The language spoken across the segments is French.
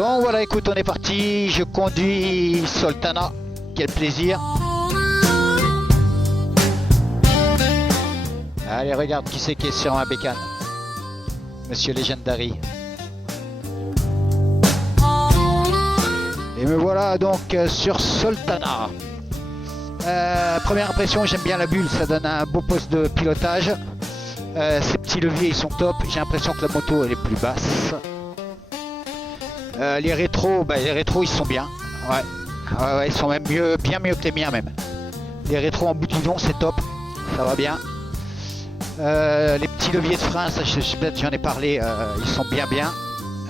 Donc voilà, écoute, on est parti. Je conduis Soltana. Quel plaisir. Allez, regarde qui c'est qui est sur ma bécane. Monsieur Legendary. Et me voilà donc sur Soltana. Première impression, j'aime bien la bulle, ça donne un beau poste de pilotage. Ces petits leviers, ils sont top. J'ai l'impression que la moto, elle est plus basse. Les rétros, ils sont bien. Ouais, ils sont même mieux, bien mieux que les miens même. Les rétros en bout de guidon, c'est top. Ça va bien. Les petits leviers de frein, ça, peut-être j'en ai parlé, ils sont bien.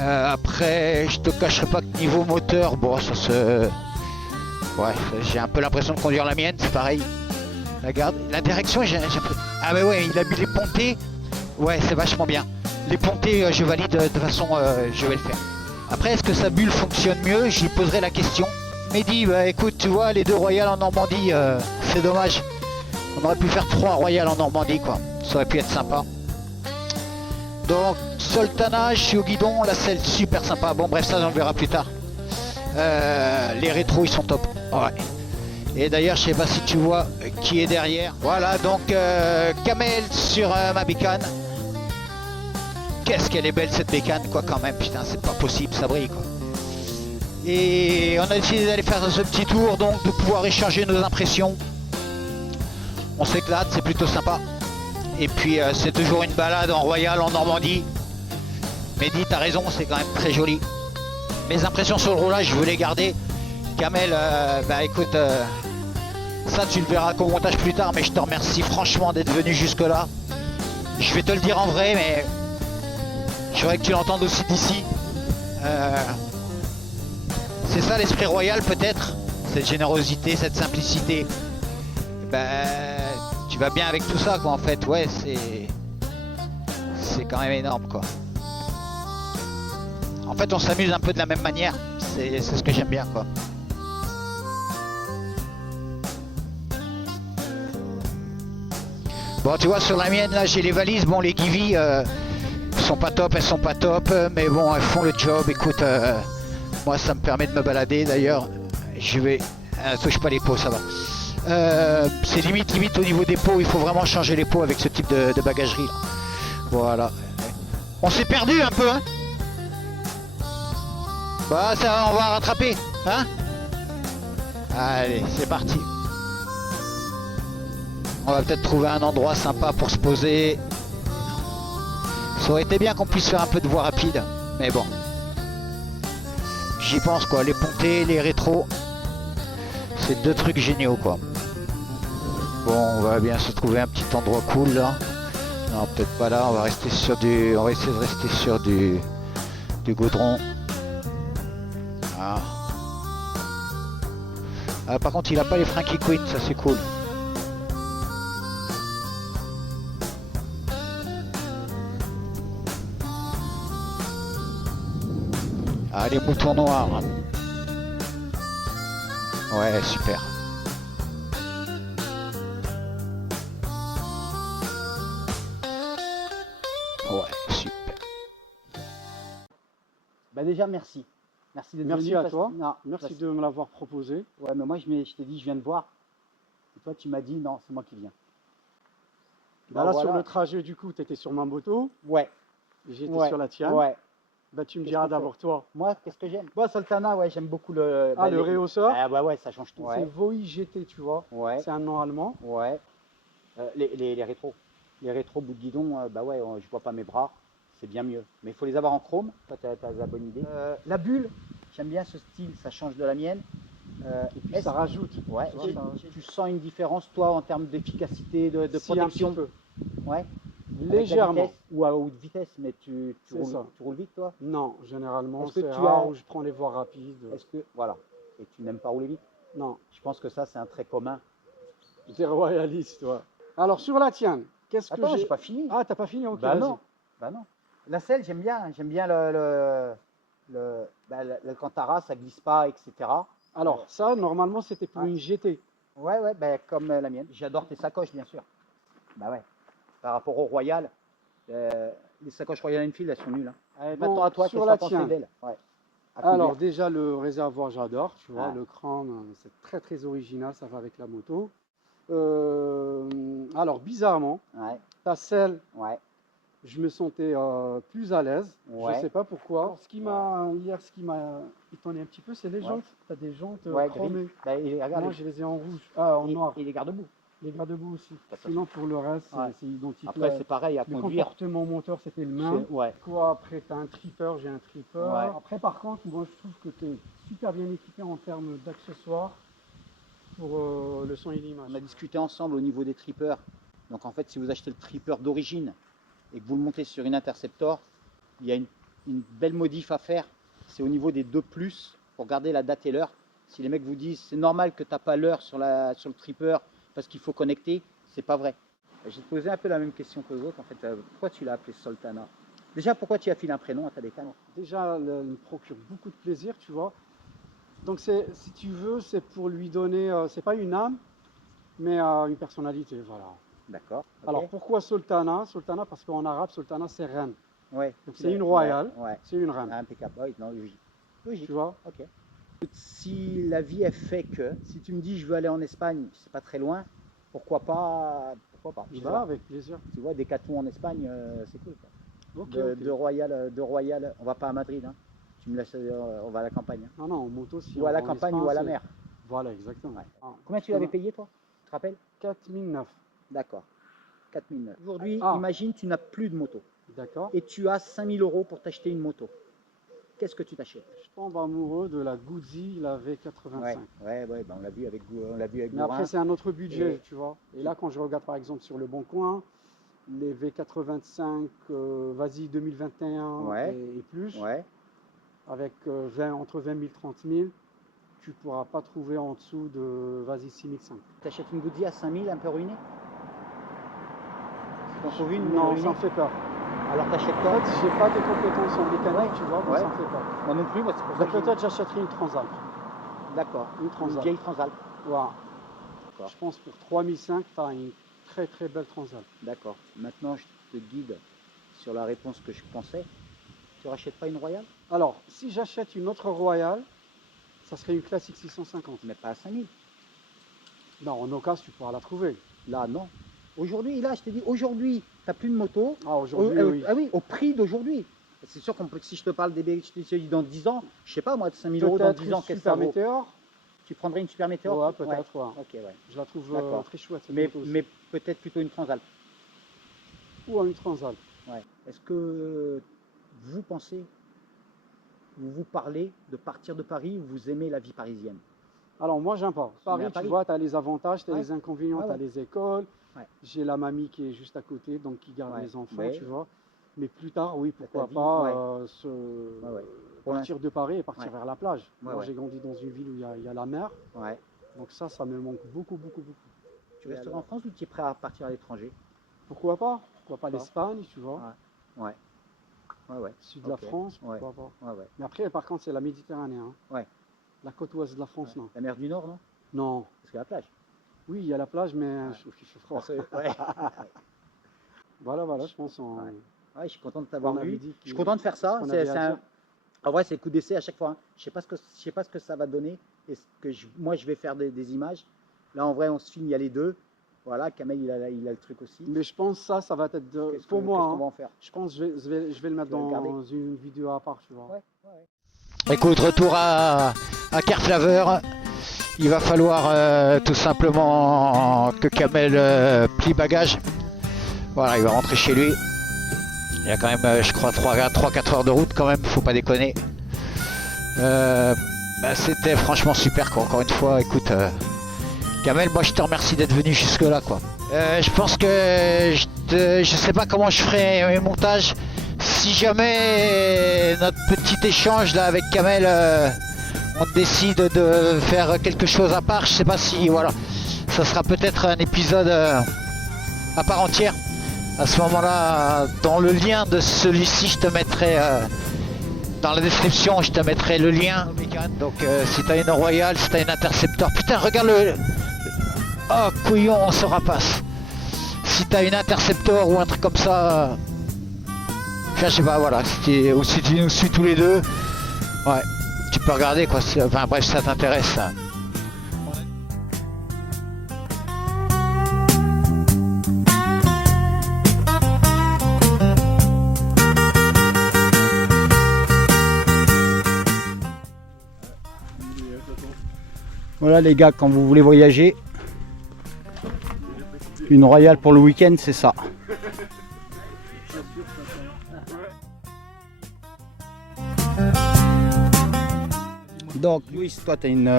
Après, je te cacherai pas que niveau moteur, bon, ça se... Ouais, j'ai un peu l'impression de conduire la mienne, c'est pareil. Regarde, la direction, ah mais ouais, il a mis les pontées. Ouais, c'est vachement bien. Les pontées, je valide, de toute façon, je vais le faire. Après, est-ce que sa bulle fonctionne mieux? Je lui poserai la question. Mehdi, bah écoute, tu vois, les 2 royales en Normandie, c'est dommage. On aurait pu faire 3 royales en Normandie, quoi. Ça aurait pu être sympa. Donc, Soltana, je suis au guidon, la selle super sympa. Bon, bref, ça, on le verra plus tard. Les rétros, ils sont top. Ouais. Et d'ailleurs, je sais pas si tu vois qui est derrière. Voilà, donc, Kamel sur ma bécane. Qu'est-ce qu'elle est belle, cette bécane, quoi, quand même. Putain, c'est pas possible, ça brille, quoi. Et on a décidé d'aller faire ce petit tour, donc, de pouvoir échanger nos impressions. On s'éclate, c'est plutôt sympa. Et puis c'est toujours une balade en royal en Normandie. Mehdi, t'as raison, c'est quand même très joli. Mes impressions sur le roulage, je veux les garder. Kamel, bah écoute, ça tu le verras qu'au montage plus tard, mais je te remercie franchement d'être venu jusque là. Je vais te le dire en vrai, mais je voudrais que tu l'entendes aussi d'ici. C'est ça l'esprit royal peut-être, cette générosité, cette simplicité. Tu vas bien avec tout ça, quoi, en fait. Ouais, c'est quand même énorme, quoi. En fait, on s'amuse un peu de la même manière. C'est ce que j'aime bien, quoi. Bon, tu vois, sur la mienne, là, j'ai les valises. Bon, les Givi sont pas top, elles sont pas top. Mais bon, elles font le job. Écoute, moi, ça me permet de me balader, d'ailleurs. Je vais... touche pas les pots, ça va. C'est limite au niveau des pots, il faut vraiment changer les pots avec ce type de bagagerie là. Voilà. On s'est perdu un peu, hein. Bah ça, on va rattraper, hein. Allez, c'est parti. On va peut-être trouver un endroit sympa pour se poser. Ça aurait été bien qu'on puisse faire un peu de voie rapide, mais bon. J'y pense, quoi, les pontées, les rétros. C'est 2 trucs géniaux, quoi. Bon, on va bien se trouver un petit endroit cool là. Non, peut-être pas là, on va rester sur du. On va essayer de rester sur du goudron. Ah. Ah, par contre, il a pas les freins qui quittent, ça c'est cool. Ah, les moutons noirs. Ouais, super. Ouais, super. Bah déjà, merci. Merci d'être venu. Merci à toi. Non, Merci de me l'avoir proposé. Ouais, mais moi, je t'ai dit, je viens de voir. Et toi, tu m'as dit, non, c'est moi qui viens. Bah là, voilà. Sur le trajet, du coup, tu étais sur ma moto. Ouais. J'étais sur la tienne. Ouais. Bah, tu me diras d'abord, toi. Moi, qu'est-ce que j'aime? Moi, Soltana, ouais, j'aime beaucoup le... Ah, le réhausseur. Ah, bah ouais, ça change tout. C'est Voi GT, tu vois. Ouais. C'est un nom allemand. Ouais. Les rétros. Les rétros bout de guidon, bah ouais, je vois pas mes bras. C'est bien mieux. Mais il faut les avoir en chrome. Toi, tu as la bonne idée. La bulle, j'aime bien ce style, ça change de la mienne. Et puis ça rajoute. Ouais. Tu sens une différence, toi, en termes d'efficacité, de protection? Un petit peu. Ouais. Légèrement. Ou à haute vitesse, mais tu roules vite, toi? Non, généralement, c'est rare où je prends les voies rapides. Est-ce que, voilà. Et tu n'aimes pas rouler vite? Non. Je pense que ça, c'est un trait commun. T'es royaliste, toi. Alors, sur la tienne, qu'est-ce que j'ai... Attends, j'ai pas fini. Ah, t'as pas fini? Ok, bah non. Bah non. La selle, j'aime bien. J'aime bien le Cantara, ça glisse pas, etc. Alors, ça, normalement, c'était pour une GT. Ouais, bah, comme la mienne. J'adore tes sacoches, bien sûr. Bah ouais. Par rapport au Royal, les sacoches Royal Enfield, elles sont nulles. Hein. Allez, bon, maintenant à toi, sur la tienne. d'elle. Ouais. à Alors couvert. déjà le réservoir j'adore, tu vois, Ah. le crâne c'est très original, ça va avec la moto. Alors bizarrement, Ouais, ta selle, ouais, je me sentais plus à l'aise, Ouais. je sais pas pourquoi. Alors, ce qui m'a étonné un petit peu, c'est les Ouais. jantes. Tu as des jantes ouais, chromées. gris. Bah, regarde, Moi je les ai en rouge, en noir. et les garde-boue. Les garde-boue aussi. Pas de Sinon pour le reste Ouais. c'est identique. Après, Là, c'est pareil à le conduire. comportement moteur c'était le même. Ouais, Quoi, après, tu as un tripper, j'ai un tripper. Ouais. Après, par contre, moi, je trouve que tu es super bien équipé en termes d'accessoires pour le son et l'image. on a discuté ensemble au niveau des trippers. Donc en fait, si vous achetez le tripper d'origine et que vous le montez sur une Interceptor, il y a une belle modif à faire. C'est au niveau des 2+, pour garder la date et l'heure. Si les mecs vous disent c'est normal que tu n'as pas l'heure sur le tripper parce qu'il faut connecter, c'est pas vrai. Je vais te poser un peu la même question que les autres. En fait, pourquoi tu l'as appelé Soltana? Déjà, pourquoi tu as filé un prénom à ta bécane? Déjà, elle me procure beaucoup de plaisir, tu vois. Donc, si tu veux, c'est pour lui donner, c'est pas une âme, mais une personnalité, voilà. D'accord. ok. Alors, pourquoi Sultana? Sultana, parce qu'en arabe, Sultana, c'est reine. Ouais. Donc, c'est une royale, Ouais. c'est une reine, Impeccable. Oui, non, logique. Logique. tu vois. Ok. Si la vie est fait que, si tu me dis je veux aller en Espagne, c'est pas très loin, pourquoi pas? Je sais Bah, pas. avec plaisir. Tu vois, Decathlon en Espagne, c'est cool. Quoi. Ok, De, ok. de Royal, on va pas à Madrid, hein. Tu me laisses, on va à la campagne. Hein. Non, non, en moto, si Ou à on la va en campagne Espagne, ou à la c'est- mer. Voilà, exactement. Ouais. Ah, Combien tu l'avais payé toi? Tu te rappelles? 4009, D'accord. 4009. Aujourd'hui, Ah. imagine tu n'as plus de moto d'accord. et tu as 5000 € pour t'acheter une moto. Qu'est-ce que tu t'achètes? Je tombe amoureux de la Guzzi, la V85. Ouais, bah, on l'a vu avec Mais après, Gourin. c'est un autre budget, Et- tu vois. Et là, quand je regarde par exemple sur le Bon Coin, les V85, vas-y 2021 Ouais. et plus, Ouais. avec entre 20 000 et 30 000, tu pourras pas trouver en dessous de vas-y 6005. Tu achètes une Goodyear à 5000 un peu ruinée? Si t'en trouves une Non, ruinée, ça me fait peur. alors t'achètes En quoi? fait, j'ai pas de compétences en mécanique, tu vois, donc Ouais. ça me fait peur. Moi non plus, moi c'est pour ça Donc que peut-être j'achèterai une Transalp. D'accord. Une Une Transalp. vieille Transalp. Voilà. D'accord. Je pense pour 3005, tu as une très belle Transalp. D'accord. Maintenant, je te guide sur la réponse que je pensais. Tu rachètes pas une Royale? Alors, si j'achète une autre Royale, ça serait une classique 650. Mais pas à 5000. Non, en occasion, tu pourras la trouver. Là, non. Aujourd'hui, là, je t'ai dit, aujourd'hui, tu n'as plus de moto. Ah, aujourd'hui, oui. Ah oui, au prix d'aujourd'hui. C'est sûr qu'on peut, si je te parle je te dis dans 10 ans, je sais pas moi, de 5000 € dans Peut-être 10 ans, une qu'est-ce que ça Super vaut? Météor. Tu prendrais une Super Météor? Ouais, peut-être, ouais. Ok, ouais. Je la trouve D'accord. très chouette, cette Mais, moto aussi. mais peut-être plutôt une Transalp. Ou une Transalp. Ouais. Est-ce que vous pensez, vous parlez de partir de Paris ou vous aimez la vie parisienne? Alors, moi, j'aime pas. Paris, à tu Paris. vois, tu as les avantages, tu as Ouais. les inconvénients, Ouais, tu as ouais. les écoles. Ouais. J'ai la mamie qui est juste à côté, donc qui garde Ouais. les enfants, Ouais. tu vois. Mais plus tard, oui, pourquoi ta vie, pas ouais. Ouais. Pour partir de Paris et partir Ouais. vers la plage. Ouais, Moi, ouais. j'ai grandi dans une ville où il y a la mer. Ouais. Donc ça me manque beaucoup. Tu resteras en France ou tu es prêt à partir à l'étranger? Pourquoi pas? Pourquoi pas Pourquoi l'Espagne, tu vois? Ouais. Ouais. Sud de la Ok. France, Ouais. pourquoi pas? Ouais. Mais après, par contre, c'est la Méditerranée. Hein. Ouais. La côte ouest de la France, non. La mer du Nord, non? Non. Parce qu'il y a la plage. Oui, il y a la plage, mais Ouais. je trouve qu'il fait froid. Ouais. Voilà, je pense. Ouais. Ouais, je suis content de t'avoir On avait vu. dit Je suis content de faire ça. qu'on C'est avait à dire. En vrai, c'est le coup d'essai à chaque fois. Hein. Je sais pas ce que ça va donner. Et moi, je vais faire des images. Là, en vrai, on se filme, il y a les deux. Voilà, Kamel, il a le truc aussi. Mais je pense que ça va être pour moi. Qu'est-ce qu'on Hein, va en faire? je pense que je vais le mettre Tu vas le garder. dans une vidéo à part, tu vois. Ouais. Écoute, retour à Carflaveur. Il va falloir tout simplement que Kamel plie bagage. Voilà, il va rentrer chez lui. Il y a quand même, je crois, 3-4 heures de route quand même, faut pas déconner. C'était franchement super quoi. Encore une fois, écoute, Kamel, moi je te remercie d'être venu jusque là quoi. Je pense que je sais pas comment je ferai mes montages. Si jamais notre petit échange là avec Kamel, on décide de faire quelque chose à part, je sais pas si voilà, ça sera peut-être un épisode à part entière. À ce moment-là, dans le lien de celui-ci, je te mettrai dans la description, je te mettrai le lien. Donc si t'as une Royale, si t'as une Interceptor, putain regarde le... Oh couillon, on se rapace. Si t'as une Interceptor ou un truc comme ça, enfin, je sais pas, voilà, ou si tu nous suis tous les deux, ouais, peux regarder quoi. Enfin bref, ça t'intéresse. Ça. Voilà les gars, quand vous voulez voyager, une Royale pour le week-end, c'est ça. Donc Louis, toi tu as une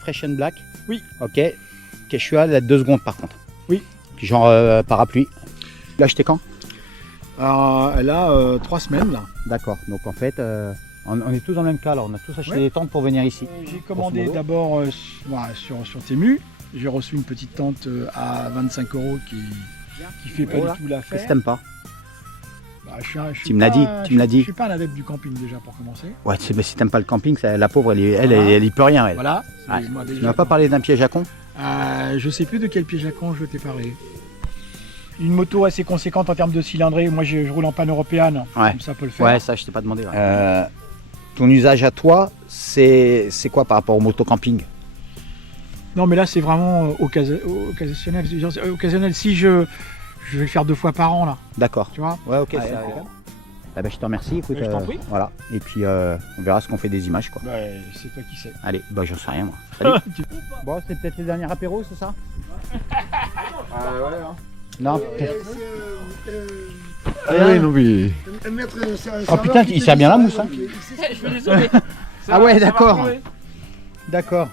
Fresh and Black. Oui. Ok. Quechua, elle a 2 secondes par contre. Oui. Genre parapluie. Tu l'as acheté quand? Alors, elle a 3 semaines là. D'accord. Donc en fait, on est tous dans le même cas là. On a tous acheté Ouais. des tentes pour venir ici. J'ai commandé modo. d'abord sur Temu. J'ai reçu une petite tente à 25 € qui fait pas Voilà. du tout Qu'est-ce l'affaire. que t'aimes pas? Bah, je Tu me l'as dit, tu me l'as dit. Je suis pas un adepte du camping déjà pour commencer. Ouais, mais si t'aimes pas le camping, la pauvre, elle y peut rien. Elle. Voilà. Ouais. Moi, Tu déjà, m'as pas parlé d'un piège à con? je sais plus de quel piège à con je t'ai parlé. Une moto assez conséquente en termes de cylindrée. Moi je roule en panne européenne, Ouais. comme ça peut le faire. Ouais, ça je t'ai pas demandé. Ton usage à toi, c'est quoi par rapport au moto-camping? Non mais là c'est vraiment occasionnel. Occasionnel si je vais le faire 2 fois par an là, D'accord. tu vois. Ouais, ok. Ah, c'est- ouais. Ah bah, je te remercie. Écoute, Je t'en prie. voilà. Et puis on verra ce qu'on fait des images quoi. Ouais, c'est toi qui sais. Allez, bah j'en sais rien moi. Salut. Bon, c'est peut-être les derniers apéros, c'est ça? Non. oui, non, oui. Oh putain, il sert bien la mousse. Hein. Ah ouais, d'accord. D'accord.